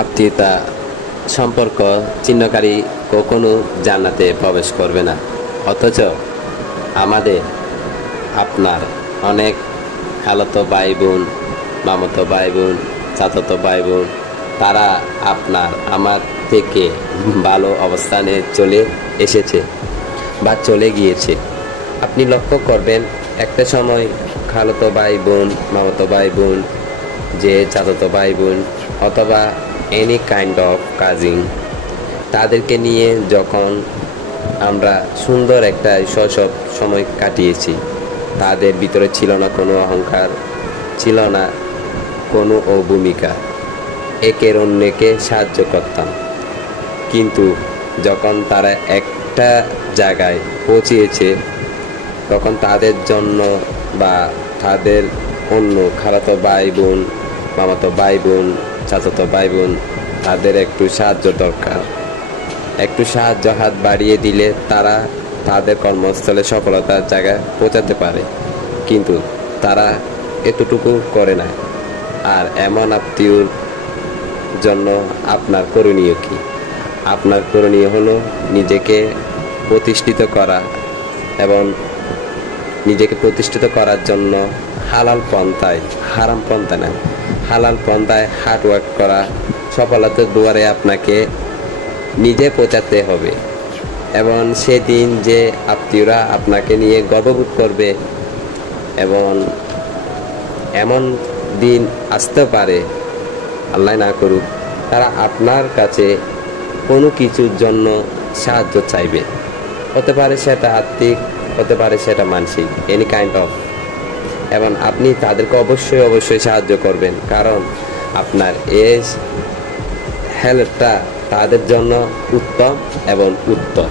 আত্মীয়তা সম্পর্ক ছিন্নকারী কখনো জান্নাতে প্রবেশ করবে না। অথচ আমাদের আপনার অনেক খালাতো ভাই বোন, মামাতো ভাই বোন, চাচাতো ভাই বোন, তারা আমার থেকে ভালো অবস্থানে চলে এসেছে বা চলে গিয়েছে। আপনি লক্ষ্য করবেন, একটা সময় খালাতো ভাই বোন, মামাতো ভাই বোন, যে চাচাতো ভাই বোন অথবা এনি কাইন্ড অফ কাজিন, তাদেরকে নিয়ে যখন আমরা সুন্দর একটা শৈশব সময় কাটিয়েছি, তাদের ভিতরে ছিল না কোনো অহংকার, ছিল না কোনো ভূমিকা, একের অন্যকে সাহায্য করতাম। কিন্তু যখন তারা একটা জায়গায় পৌঁছিয়েছে, তখন তাদের জন্য বা তাদের অন্য খালাতো ভাই বোন, মামাতো ভাই বোন, চাচাতো ভাই বোন, তাদের একটু সাহায্য দরকার। একটু সাহায্য হাত বাড়িয়ে দিলে তারা তাদের কর্মস্থলে সফলতার জায়গায় পৌঁছাতে পারে, কিন্তু তারা এতটুকু করে না। আর এমন আত্মীয়র জন্য আপনার করণীয় কি? আপনার করণীয় হলো নিজেকে প্রতিষ্ঠিত করা, এবং নিজেকে প্রতিষ্ঠিত করার জন্য হালাল পন্থায়, হারাম পন্থা না, হালাল পন্থায় হার্ডওয়ার্ক করা, সফলতার দুয়ারে আপনাকে নিজে পৌঁছাতে হবে। এবং সেদিন যে আত্মীয়রা আপনাকে নিয়ে গর্ববোধ করবে, এবং এমন দিন আসতে পারে, আল্লাহ না করুক, তারা আপনার কাছে কোনো কিছুর জন্য সাহায্য চাইবে। হতে পারে সেটা আর্থিক, হতে পারে সেটা মানসিক, এনি কাইন্ড অফ। এবং আপনি তাদেরকে অবশ্যই সাহায্য করবেন, কারণ আপনার এই হেল্পটা তাদের জন্য উত্তম এবং উত্তম।